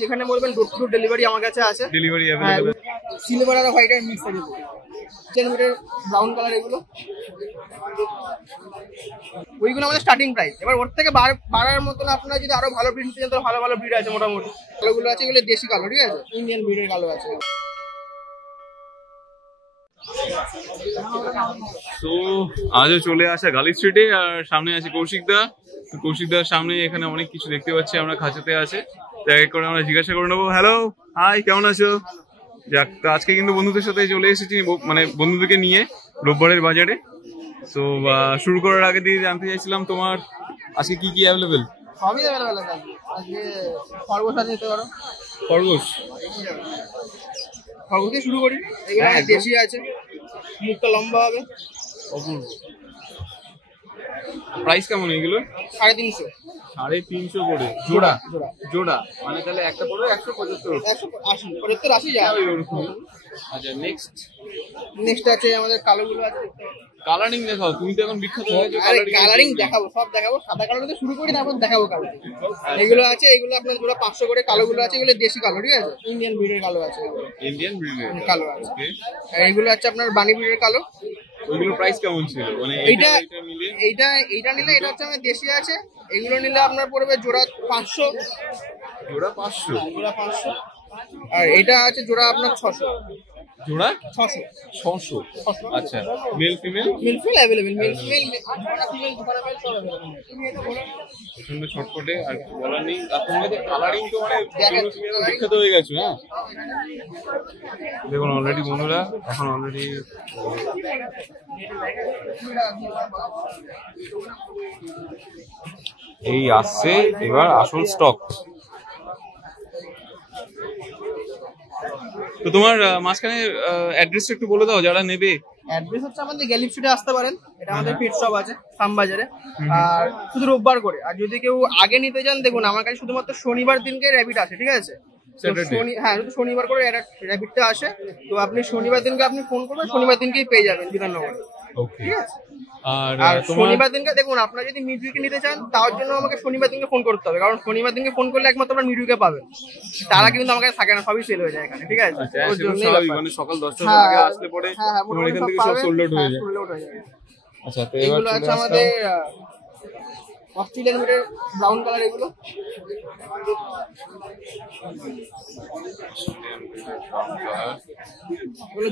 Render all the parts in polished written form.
যেখানে বলবেন door to delivery আমার কাছে আছে। Delivery available. সিলভার আর হোয়াইট এর মিক্স আছে, চেনমিটার ব্রাউন কালার এগুলো ওইগুলো আমাদের স্টার্টিং প্রাইস। এবার ওর থেকে বাড়ার মতন আপনারা যদি আরো ভালো ব্রিড নিতে চান তাহলে ভালো ভালো ব্রিড আছে মোটামুটি। কালোগুলো আছে, এগুলো দেশি কালো, ঠিক আছে, ইন্ডিয়ান ব্রিডের কালো আছে। তো আজও চলে আসা গালি স্ট্রিটে, আর সামনে আছে কৌশিকদার সামনে এখানে অনেক কিছু দেখতে পাচ্ছি আমরা, খাঁচাতে আছে। এক করে আমরা জিজ্ঞাসা করে নেবো। হ্যালো, হাই, কেমন আছো? যাক, তো আজকে কিন্তু বন্ধুদের সাথে চলে এসেছি, মানে বন্ধুদেরকে নিয়ে রোববারের বাজারে। তো শুরু করার আগে দিয়ে জানতে চাইছিলাম তোমার আজকে কি কি অ্যাভেলেবেল? সবই অ্যাভেলেবেল আছে আজকে। খরগোশ আছে, নিতে পারো। খরগোশ দিয়ে শুরু করি। এগুলো দেশি আছে, মুখটা লম্বা হবে, অপূর্ব। প্রাইস কেমন এগুলো? 350। 350 করে জোড়া? জোড়া মানে তাহলে একটা পড়বে 175, 180 যায় ওরকম। আচ্ছা, নেক্সট আছে আমাদের কালোগুলো আছে। কালারিং দেখাও, তুমি তো এখন বিখ্যাত হয়েছো। কালারিং দেখাবো, সব দেখাবো। সাদা কালো থেকে শুরু করি, তারপর দেখাবো কালো। এগুলো আছে, এগুলো আপনার জোড়া 500 করে। কালোগুলো আছে, এগুলো দেশি কালো, ঠিক আছে, ইন্ডিয়ান ব্রিডের কালো আছে। ইন্ডিয়ান ব্রিডের কালো আছে। আর এগুলো আছে আপনার বানি ব্রিডের কালো। ওইগুলো প্রাইস কেমন ছিল? মানে এইটা নিলে, এটা হচ্ছে আমাদের দেশি আছে। এগুলো নিলে আপনার পড়বে জোড়া 500। জোড়া 500। আর এটা আছে জোড়া আপনার 600। জোড়া 600। আচ্ছা, male female available. Male female প্রচন্ড ছটফটে, আর কিছু বলার নেই। আপনাদের কালারিং তো মানে বিখ্যাত হয়ে গেছে। হ্যাঁ, দেখুন অলরেডি বন্ধুরা, এখন অলরেডি এই আসছে এবার আসল স্টক। তো তোমার মাঝখানে অ্যাড্রেসটা একটু বলে দাও যারা নেবে। অ্যাড্রেস হচ্ছে আমাদের গ্যালিপ স্ট্রিটে আসতে পারেন। এটা আমাদের পেট শপ আছে শ্যামবাজারে, আর শুধু রোববার করে। আর যদি কেউ আগে নিতে চান, দেখুন আমার কাছে শুধুমাত্র শনিবার দিনকে র্যাবিট আছে, ঠিক আছে। হ্যাঁ, শনিবার করে র্যাবিটটা আসে। তো আপনি শনিবার দিনকে আপনি ফোন করবেন, শনিবার দিনকেই পেয়ে যাবেন বিধাননগরে, ঠিক আছে। আর শনিবার দিনকে দেখুন, আপনারা যদি মিডউইকে নিতে চান তার জন্য আমাকে শনিবার দিনকে ফোন করতে হবে, কারণ শনিবার দিনকে ফোন করলে একমাত্র আপনারা মিডউইকে পাবেন। তারা কিন্তু আমার কাছে থাকে না, সবই সেল হয়ে যায় এখানে, ঠিক আছে। মানে সকাল 10টার আগে আসলে পরে এখান থেকে সব সোল্ড আউট হয়ে যায়। আচ্ছা, তো এগুলো আছে আমাদের অস্ট্রেলিয়ান ব্রিডের ব্রাউন কালার। এগুলো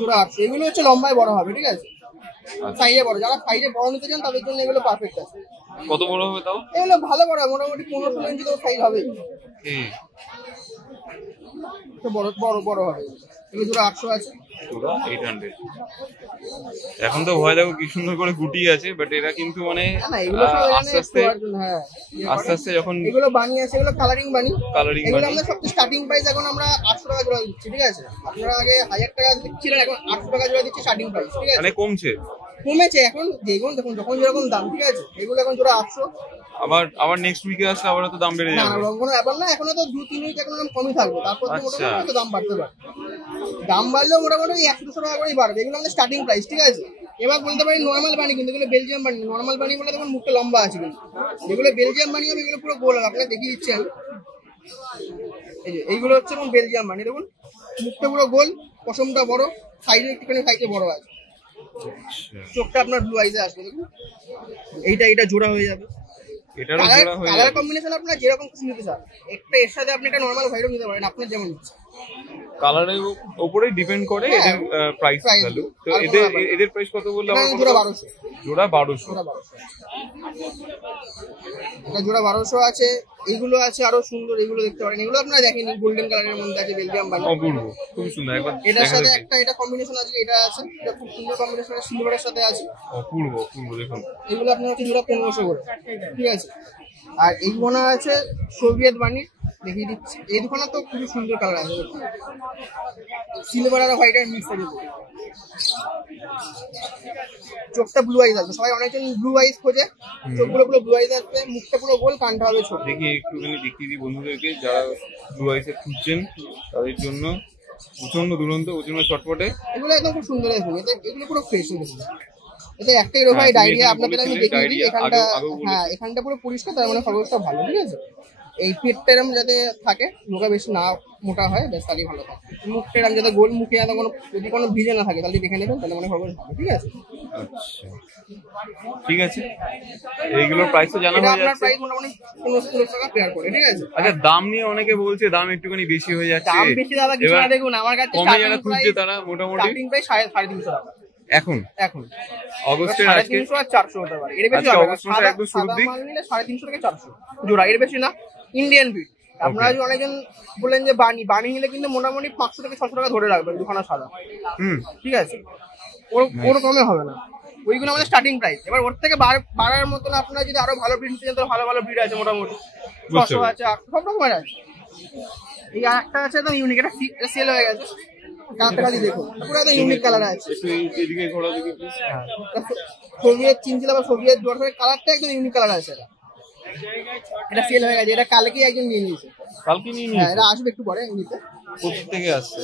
জোড়া আছে। এগুলো হচ্ছে লম্বায় বড় হবে, ঠিক আছে, সাইজে বড়। যারা সাইজে বড় নিতে চান তাদের জন্য এগুলো পারফেক্ট আছে। কত বড় হবে তাও? এগুলো ভালো বড়, মোটামুটি 15-16 ইঞ্চি তো সাইজ হবে। বড় হবে। এগুলো জোড়া 800 আছে। জোড়া 800। এখন তো ভয় দেখো কি সুন্দর করে গুটিয়ে আছে, বাট এরা কিন্তু মানে আস্তে আস্তে যখন এগুলো বানিয়ে আছে, এগুলো কালারিং বানি। এগুলো আমরা সবচেয়ে স্টার্টিং প্রাইস এখন আমরা 800 টাকা জোড়া দিচ্ছি, ঠিক আছে। আপনারা আগে 1000 টাকা দিচ্ছিলেন, এখন 800 টাকা জোড়া দিচ্ছি স্টার্টিং প্রাইস, ঠিক আছে। মানে কমেছে এখন। দেখুন যখন যেরকম দাম, ঠিক আছে। এগুলো এখন জোড়া 800। আবার নেক্সট উইকে আসলে আবার তো দাম বেড়ে যাবে। না, কোনো ব্যাপার না। এখনো তো 2-3 উইক এখন কমই থাকবে, তারপর তো মোটামুটি দাম বাড়তে পারে। দাম বাড়লেও মোটামুটি 100-200 টাকা করেই বাড়বে। এগুলো আমাদের স্টার্টিং প্রাইস, ঠিক আছে। এবার বলতে পারি নর্মাল বানি, কিন্তু এগুলো বেলজিয়াম বানি। নর্মাল বানি বলে তখন মুখটা লম্বা আছে, কিন্তু এগুলো বেলজিয়াম বানি হবে। এগুলো পুরো গোল হবে, আপনাকে দেখিয়ে দিচ্ছি আমি। এইগুলো হচ্ছে এবং বেলজিয়াম বানি। দেখুন মুখটা পুরো গোল, পশমটা বড়, সাইডে একটুখানি সাইডে বড় আছে, চোখটা আপনার ব্লু আইজে আসবে। দেখুন এইটা জোড়া হয়ে যাবে। কালার কম্বিনেশন আপনার যেরকম খুশি নিতে চান। একটা এর সাথে আপনি একটা নরমাল হোয়াইটও নিতে পারেন, আপনার যেমন ইচ্ছা। কালারের উপরেই ডিপেন্ড করে এদের প্রাইস ভ্যালু। তো এদের প্রাইস কত বললে? জোড়া 1200। জোড়া 1200। এটা জোড়া 1200 আছে। এগুলো আছে আরো সুন্দর, এগুলো দেখতে পারেন। এগুলো আপনারা দেখেনি, গোল্ডেন কালারের মধ্যে আছে, বেলজিয়াম বানি। অপূর্ব, খুব সুন্দর। একবার এটার সাথে এটা কম্বিনেশন আছে, এটা আছে, এটা খুব সুন্দর কম্বিনেশন আছে, সিলভারের সাথে আছে। অপূর্ব দেখুন। এগুলো আপনার হচ্ছে জোড়া 1500 করে, ঠিক আছে। আর এই গোনা আছে সোভিয়েত বানি, দেখিয়ে দিচ্ছি। এই দুখানা তো খুবই সুন্দর কালার আছে, সিলভার আর হোয়াইট এর মিক্স আছে। চোখটা ব্লু আইজ আছে, সবাই অনেকজন ব্লু আইজ খোঁজে, চোখগুলো পুরো ব্লু আইজ আসবে, মুখটা পুরো গোল, কানটা হবে ছোট। দেখি একটুখানি দেখিয়ে দিই বন্ধুদেরকে, যারা ব্লু আইজে খুঁজছেন তাদের জন্য প্রচন্ড দুরন্ত, প্রচন্ড চটপটে। এগুলো একদম খুব সুন্দর। দেখুন এগুলো পুরো ফ্রেশ দেখুন। এতে একটাই রোগ হয় ডায়রিয়া, আপনাদের আমি দেখিয়ে দিই। এখানটা পুরো পরিষ্কার, তার মানে খরগোশটা ভালো, ঠিক আছে। এই পেটটা এরম যাতে থাকে, মুখে বেশি না মোটা হয়, বেশ তাহলেই ভালো থাকে। মুখটা এরম যাতে গোল, মুখে যাতে কোনো যদি কোনো ভিজে না থাকে তাহলে দেখে নেবেন, তাহলে মনে করবেন ভালো। ঠিক আছে, আচ্ছা ঠিক আছে, এইগুলোর প্রাইস তো জানা এটা হয়ে আপনার যাচ্ছে। প্রাইস মোটামুটি 15 টাকা পেয়ার করে। ঠিক আছে, আচ্ছা দাম নিয়ে অনেকে বলছে দাম একটুখানি বেশি হয়ে যাচ্ছে। দাম বেশি দাদা কিছু না, এবার দেখুন আমার কাছে কমে যারা খুঁজছে তারা মোটামুটি স্টার্টিং প্রাইস 350 টাকা এখন এখন অগস্টের আজকে 350 আর 400 হতে পারে, এর বেশি আজকে হবে না। অগস্ট মাসের সাদা একদম শুরুর দিক। মাল নিলে 350 থেকে 400 জোড়া, এর বেশি না। ইন্ডিয়ান ব্রিড, আপনারা যদি অনেকজন বলেন যে বানি নিলে কিন্তু মোটামুটি 500 থেকে 600 টাকা ধরে রাখবেন দুখানা সাদা। ঠিক আছে, ওর কমে হবে না, ওইগুলো আমাদের স্টার্টিং প্রাইস। এবার ওর থেকে বাড়ার মতন আপনারা যদি আরো ভালো ব্রিড নিতে চান তাহলে ভালো ভালো ব্রিড আছে, মোটামুটি 600 আছে, সব রকমের আছে। এই আরেকটা আছে একদম ইউনিক, এটা সেল হয়ে গেছে, কালারটা দেখুন পুরো একদম ইউনিক কালার আছে। একটু এদিকে ঘোরা দেখি প্লিজ। সোভিয়েত চিনছিল বা সোভিয়েত ডোয়ার্ফের কালারটা একদম ইউনিক কালার আছে। এটা সেল হয়ে গেছে, এটা কালকেই একজন নিয়ে নিয়েছে। কালকে নিয়ে হ্যাঁ, নিয়েছে? এটা আসবে একটু পরে নিতে। কোথা থেকে আসছে?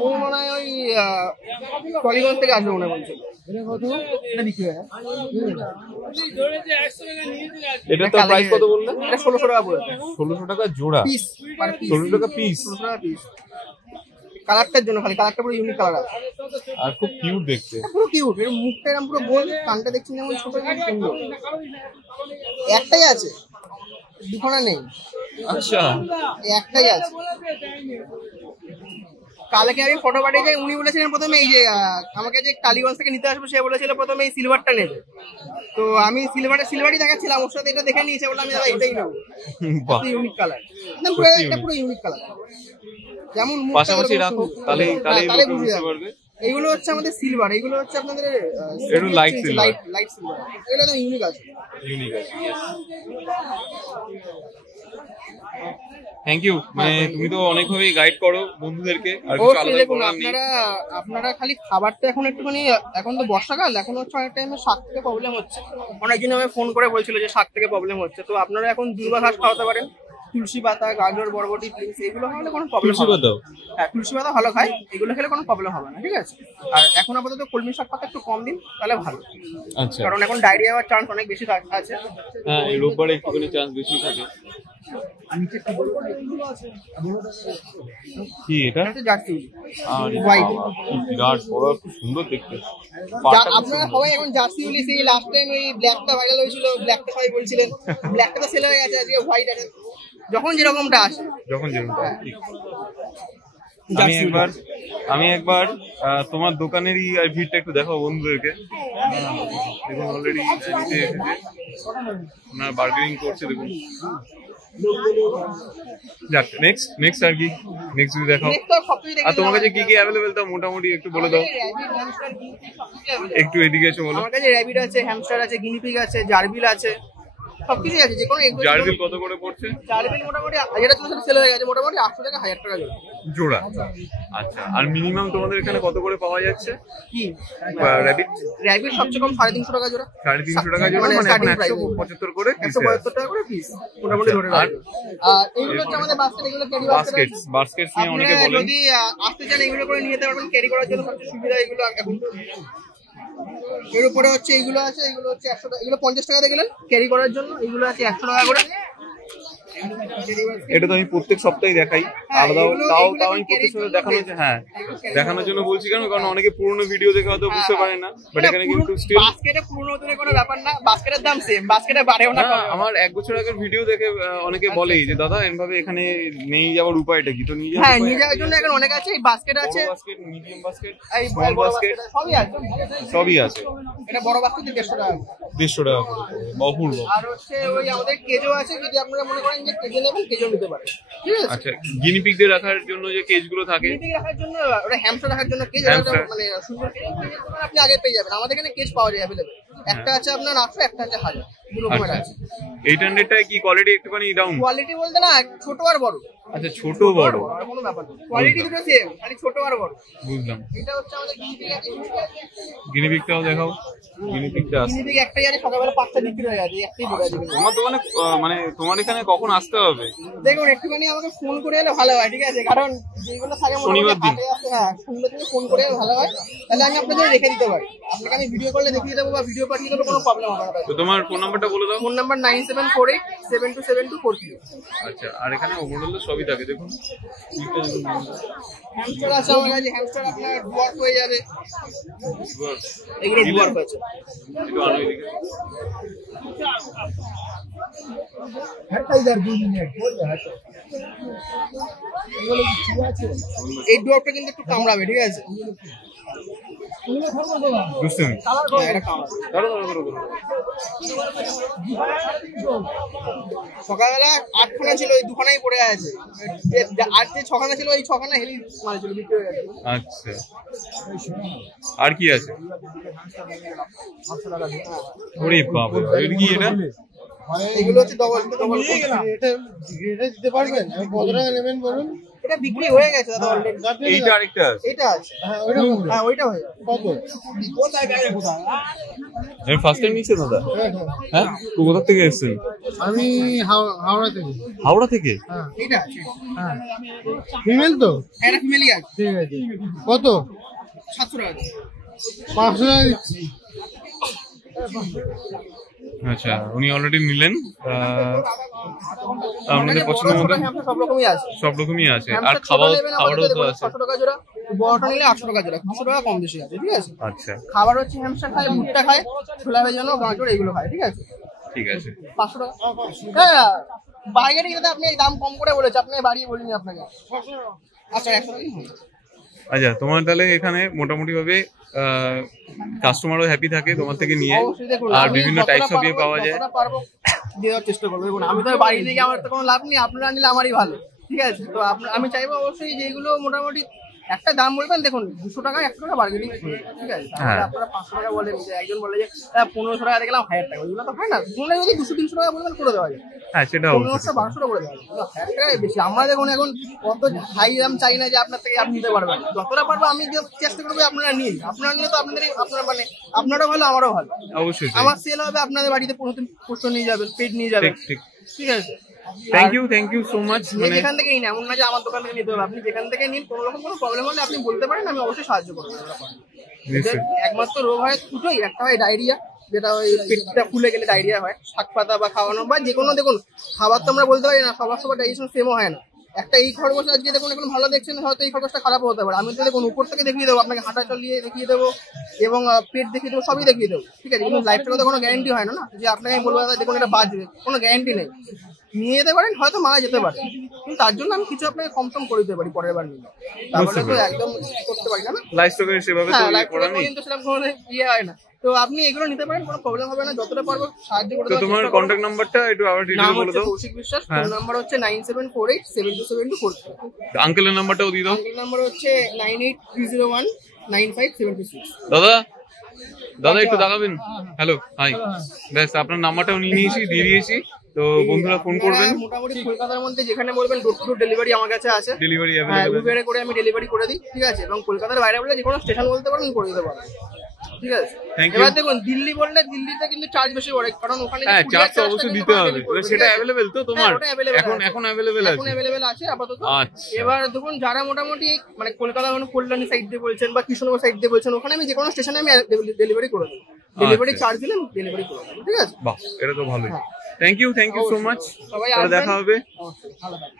মনে হয় ওই টলিগঞ্জ থেকে আসবে মনে বলছে। এটা বিক্রি হয়, এটা তো প্রাইস কত বললে? এটা 1600 টাকা পড়েছে, 1600 টাকা জোড়া, পিস, 16 টাকা পিস। 1600 টাকা পিস। কালারটার জন্য খালি, কালারটা পুরো ইউনিক কালার আছে, আর খুব কিউট দেখতে। পুরো কিউট। এর মুখটা এরকম পুরো গোল, কানটা দেখছেন যেমন ছোট, সুন্দর। একটাই আছে, দুখানা নেই। আচ্ছা, একটাই আছে। কালকে আমি ফটো পাঠিয়ে যাই, উনি বলেছিলেন প্রথমে এই যে আমাকে যে টালিগঞ্জ থেকে নিতে আসবে, সে বলেছিল প্রথমে এই সিলভারটা নেবে। তো আমি সিলভারই দেখাচ্ছিলাম, ওর সাথে এটা দেখে নিয়েছে, বললাম আমি দাদা এটাই নেবো। বাহ, ইউনিক কালার, এটা পুরো ইউনিক কালার। যেমন পাশাপাশি রাখো তাহলে লোকে বুঝতে পারবে। এইগুলো হচ্ছে আমাদের সিলভার, এইগুলো হচ্ছে আপনাদের একটু লাইট সিলভার, লাইট সিলভার। এটা তো ইউনিক আছে, ইউনিক আছে। Thank you. মানে তুমি তো অনেকভাবেই গাইড করো বন্ধুদেরকে, আর কিছু আলাদা করার নেই। আপনারা খালি খাবারটা এখন একটুখানি, এখন তো বর্ষাকাল, এখন হচ্ছে অনেক টাইমে শাক থেকে প্রবলেম হচ্ছে। অনেকদিন আমি ফোন করে বলছিল যে শাক থেকে প্রবলেম হচ্ছে, তো আপনারা এখন দুর্বা ঘাস খাওয়াতে পারেন, তুলসী পাতা, গাজর, বরবটি, প্লিজ, এগুলো খেলে কোনো প্রবলেম হবে না। হ্যাঁ, তুলসী পাতা ভালো খায়, এগুলো খেলে কোনো প্রবলেম হবে না। ঠিক আছে, আর এখন আপাতত কলমি শাক পাতা একটু কম দিন, তাহলে ভালো। আচ্ছা, কারণ এখন ডায়রিয়া হওয়ার চান্স অনেক বেশি আছে। হ্যাঁ, এই রোববারে একটুখানি চান্স বেশি থাকে। কি এটা? জার্সি আরে হোয়াইট, বিরাট বড়, খুব সুন্দর দেখতে। আপনারা সবাই এখন জার্সি বলি, সেই লাস্ট টাইম ওই ব্ল্যাকটা ভাইরাল হয়েছিল, ব্ল্যাকটা সবাই বলছিলেন, ব্ল্যাকটা তো সেল হয়ে গেছে, আজকে হোয়াইট আছে, যখন যেরকমটা আসে। যখন যেরকমটা। আমি একবার তোমার দোকানেরই ভিড়টা একটু দেখাবো বন্ধুদেরকে। দেখুন অলরেডি নিতে এসেছে, ওনার বার্গেনিং করছে, দেখুন। যাক, নেক্সট আর কি, নেক্সট যদি দেখাও। আর তোমার কাছে কি কি অ্যাভেলেবেল তা মোটামুটি একটু বলে দাও। একটু এদিকে এসে বলো। আমার কাছে র‍্যাবিট আছে, হ্যামস্টার আছে, গিনিপিগ আছে, জারবিল আছে, সবকিছু আছে। যে কোনো জারবিল কত করে পড়ছে? জারবিল মোটামুটি যেটা তোমার সেল হয়ে গেছে, মোটামুটি 800 টাকা 1000 টাকা জোড়া। আচ্ছা, আর মিনিমাম তোমাদের এখানে কত করে পাওয়া যাচ্ছে কি র‍্যাবিট? র‍্যাবিট সবচেয়ে কম 350 টাকা জোড়া। 350 টাকা জোড়া, মানে এখন 175 করে পিস। 172 টাকা করে পিস মোটামুটি ধরে রাখো। আর এইগুলো হচ্ছে আমাদের বাস্কেট, এগুলো ক্যারি বাস্কেটস নিয়ে অনেকে বলেন। যদি আসতে চান এগুলো করে নিয়ে যেতে পারবেন, ক্যারি করার জন্য সবচেয়ে সুবিধা এগুলো। এখন এর উপরে হচ্ছে এইগুলো আছে, এগুলো হচ্ছে 100 টাকা, এগুলো 50 টাকা দিয়ে গেলেন ক্যারি করার জন্য, এগুলো আছে 100 টাকা করে। এটা তো আমি প্রত্যেক সপ্তাহে দেখাই আলাদা, তাও আমি প্রত্যেক সপ্তাহে দেখানো, হ্যাঁ দেখানোর জন্য বলছি। কেন? কারণ অনেকে পুরনো ভিডিও দেখে হয়তো বুঝতে পারে না, বাট এখানে কিন্তু স্টিল বাস্কেটে পুরনো নতুনের কোনো ব্যাপার না, বাস্কেটের দাম সেম, বাস্কেটে বাড়েও না। আমার 1 বছর আগের ভিডিও দেখে অনেকে বলেই যে দাদা এভাবে এখানে নিয়ে যাওয়ার উপায়টা কি? তো নিয়ে যাওয়ার, হ্যাঁ, নিয়ে যাওয়ার জন্য এখন অনেক আছে। এই বাস্কেট আছে, বাস্কেট, মিডিয়াম বাস্কেট, এই স্মল বাস্কেট, সবই আছে। আছে। এটা বড় বাস্কেট 150 টাকা, 150 টাকা করে অপূর্ব। আর হচ্ছে ওই আমাদের কেজও আছে, যদি আপনারা মনে করেন যে কেজে নেবেন, কেজও নিতে পারেন। ঠিক আছে, আচ্ছা, গিনিপিগদের রাখার জন্য যে কেজগুলো থাকে, গিনিপিগ রাখার জন্য, ওটা হ্যামস্টার রাখার জন্য কেজ, মানে সুন্দর কেজ আপনি আগে পেয়ে যাবেন। আমাদের এখানে কেজ পাওয়া যায় अवेलेबल। একটা আছে আপনার 800, একটা আছে 1000, দু রকমের আছে। 800 টায় কি কোয়ালিটি একটুখানি ডাউন? কোয়ালিটি বলতে না, ছোট আর বড় আচ্ছা, ছোট বড় আর কোনো ব্যাপার না, কোয়ালিটি দুটো সেম, খালি ছোট আর বড়। বুঝলাম। এটা হচ্ছে আমাদের গিনিপিগ আছে। গিনিপিগটাও দেখাও। গিনিপিগটা আছে। গিনিপিগ একটাই আছে, সকালবেলা 5টা বিক্রি হয়ে গেছে, একটাই পড়ে আছে। তোমার দোকানে মানে তোমার এখানে কখন আসতে হবে? দেখুন একটুখানি আমাকে ফোন করে এলে ভালো হয়, ঠিক আছে? কারণ যেগুলো থাকে শনিবার দিন। হ্যাঁ, শনিবার দিনে ফোন করে এলে ভালো হয়, তাহলে আমি আপনাদের রেখে দিতে পারি। আপনাকে আমি ভিডিও করলে দেখিয়ে দেবো বা ভিডিও পাঠিয়ে দেবো, কোনো প্রবলেম হবে না। তো তোমার ফোন নাম্বারটা বলে দাও। Phone number 9748727243। আচ্ছা, আর এখানে ওভারঅল সবই থাকে দেখুন। হ্যামস্টার আছে আমার কাছে, হ্যামস্টার আপনার ডুয়ার্ফ হয়ে যাবে। এগুলো ডুয়ার্ফ আছে। একটু আনো এদিকে। এই ডুয়ার্ফটা কিন্তু একটু কামড়াবে, ঠিক আছে? দুষ্টুমি। এটা কামড়াবে। ধরো ধরো ধরো ধরো। সকালবেলা 8খানা ছিল, এই 2খানাই পড়ে আছে। আর যে 6খানা ছিল, এই 6খানা হেভি মানে ছিল, বিক্রি হয়ে গেছে। আচ্ছা, আর কি আছে? ওরে বাবা, এটা কি? এটা এগুলো হচ্ছে ডবল। এটা দিতে পারবেন? আমি কত টাকা নেবেন বলুন? এটা বিক্রি হয়ে গেছে দাদা অলরেডি। এইটা আরেকটা আছে। এটা আছে। হ্যাঁ ওইটা বলুন। হ্যাঁ ওইটা হয়ে যাবে। কত? আমি ফার্স্ট টাইম নিচ্ছি দাদা। হ্যাঁ হ্যাঁ। হ্যাঁ, তো কোথা থেকে এসেছেন? আমি হাওড়া থেকে। হাওড়া থেকে? হ্যাঁ এটা আছে। হ্যাঁ। ফিমেল তো? এটা ফ্যামিলি আছে। ঠিক আছে। কত? 700 টাকা। 500 টাকা দিচ্ছি। আচ্ছা, উনি অলরেডি নিলেন। আপনাদের পছন্দের মতো সব রকমই আছে। সব রকমই আছে। আর খাবারও তো আছে। 600 টাকা জোড়া, বড়টা নিলে 800 টাকা জোড়া, 200 টাকা কম বেশি আছে, ঠিক আছে? আচ্ছা, খাবার হচ্ছে হ্যামস্টার খায়, ভুট্টা খায়, ছোলা ভেজানো, গাজর এগুলো খায়, ঠিক আছে? ঠিক আছে। 500 টাকা। হ্যাঁ, বাইরে গেলে আপনি দাম কম করে বলেছে, আপনি বাড়িয়ে বলিনি আপনাকে। আচ্ছা 100 টাকাই হবে। আচ্ছা, তোমার তাহলে এখানে মোটামুটি ভাবে কাস্টমারও হ্যাপি থাকে তোমার থেকে নিয়ে, অবশ্যই দেখুন, আর আমি বিভিন্ন যতটা টাইপস অফ পারবো, পাওয়া যায়। যতটা পারবো দেওয়ার চেষ্টা করবো। দেখুন আমি তো আর বাড়ি থেকে আমার তো কোনো লাভ নেই, আপনারা নিলে আমারই ভালো, ঠিক আছে? তো আমি চাইবো অবশ্যই যেগুলো মোটামুটি একটা দাম বলবেন, দেখুন 200 টাকা 100 টাকা বার্গেনিং, ঠিক আছে? তাহলে আপনারা 500 টাকা বলেন, যে একজন বলে যে 1500 টাকা দেখলাম 1000 টাকা, ওইগুলো তো হয় না। তোমরা যদি 200-300 টাকা বলবেন করে দেওয়া যায়। হ্যাঁ, সেটা 1500 1200 টাকা করে দেওয়া যায়, 1000 টাকাই বেশি। আমরা দেখুন এখন কত হাই দাম চাই না যে আপনার থেকে আপনি নিতে পারবেন। যতটা পারবো আমি চেষ্টা করবো আপনারা নিন। আপনারা নিলে তো আপনার মানে আপনারও ভালো, আমারও ভালো। অবশ্যই আমার সেল হবে, আপনাদের বাড়িতে পোস্ট নিয়ে যাবেন, পেড নিয়ে যাবেন, ঠিক। ঠিক আছে? Thank you so much. মানে যেখান থেকে নিন, এমন না যে আমার দোকান থেকে নিতে হবে, আপনি যেখান থেকে নিন, কোনো রকম কোনো প্রবলেম হলে আপনি বলতে পারেন, আমি অবশ্যই সাহায্য করবো। নিশ্চয়ই। একমাত্র রোগ হয় দুটোই, একটা হয় ডায়রিয়া, যেটা ওই পেটটা ফুলে গেলে ডায়রিয়া হয়, শাক পাতা বা খাওয়ানো বা যে কোনো, দেখুন খাবার তো আমরা বলতে পারি না, সবার ডাইজেশন সেমও হয় না। একটা এই খরগোশ আজকে দেখুন এখন ভালো দেখছেন, হয়তো এই খরগোশটা খারাপ হতে পারে। আমি তো দেখুন উপর থেকে দেখিয়ে দেবো, আপনাকে হাঁটা চালিয়ে দেখিয়ে দেবো এবং পেট দেখিয়ে দেবো, সবই দেখিয়ে দেবো, ঠিক আছে? কিন্তু লাইফটাকে তো কোনো গ্যারান্টি হয় না, না যে আপনাকে আমি বলবো দেখুন এটা বাঁচবে, কোনো গ্যারান্টি নেই। নিয়ে যেতে পারেন, হয়তো মারা যেতে পারে, কিন্তু তার জন্য আমি কিছু আপনাকে কম করে দিতে পারি পরের বার নিলে। তাহলে তো একদম করতে পারি না, না? লাইফ স্টকের সেভাবে তো ইয়ে করা নেই। কিন্তু সেরকম কোনো ইয়ে হয় না। তো আপনি এগুলো নিতে পারেন, কোনো প্রবলেম হবে না, যতটা পারবো সাহায্য করতে। তো তোমার কন্ট্যাক্ট নাম্বারটা একটু আবার ডিটেইল বলে দাও। কৌশিক বিশ্বাস, ফোন নাম্বার হচ্ছে 9748727243। আঙ্কেলের নাম্বারটাও দিয়ে দাও। আঙ্কেল নাম্বার হচ্ছে 9830195726। দাদা একটু দেখাবেন? Hello, hi. ব্যাস, আপনার নাম্বারটাও নিয়ে দিয়েছি। তো বন্ধুরা ফোন করবেন। মোটামুটি কলকাতার মধ্যে যেখানে বলবেন, ডোর টু ডোর ডেলিভারি আমার কাছে আছে। ডেলিভারি হ্যাঁ, অ্যাভেলেবল উবেরে করে আমি ডেলিভারি করে দিই, ঠিক আছে? এবং কলকাতার বাইরে বললে যে কোনো স্টেশন বলতে পারেন, আমি করে দিতে পারবো, ঠিক আছে? এবার দেখুন দিল্লি বললে দিল্লিতে কিন্তু চার্জ বেশি পড়ে, কারণ ওখানে হ্যাঁ, চার্জ তো অবশ্যই দিতে হবে। সেটা অ্যাভেলেবল তো তোমার? এখন অ্যাভেলেবল আছে। এখন অ্যাভেলেবল আছে আপাতত। আচ্ছা, এবার দেখুন যারা মোটামুটি মানে কলকাতা কল্যাণী সাইড দিয়ে বলছেন বা কৃষ্ণনগর সাইড দিয়ে বলছেন, ওখানে আমি যে কোনো স্টেশনে আমি ডেলিভারি করে দিই। ডেলিভারি চার্জ দিলে আমি ডেলিভারি করে দেবো, ঠিক আছে? বাহ, এটা তো ভালোই। Thank you so much. সবাই দেখা হবে।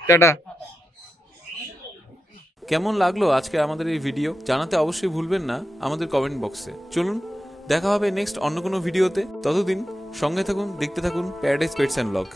টাটা। কেমন লাগলো আজকে আমাদের এই ভিডিও জানাতে অবশ্যই ভুলবেন না আমাদের কমেন্ট বক্সে। চলুন দেখা হবে নেক্সট অন্য কোনো ভিডিওতে। ততদিন সঙ্গে থাকুন, দেখতে থাকুন প্যারাডাইস পেটস অ্যান্ড ব্লগ।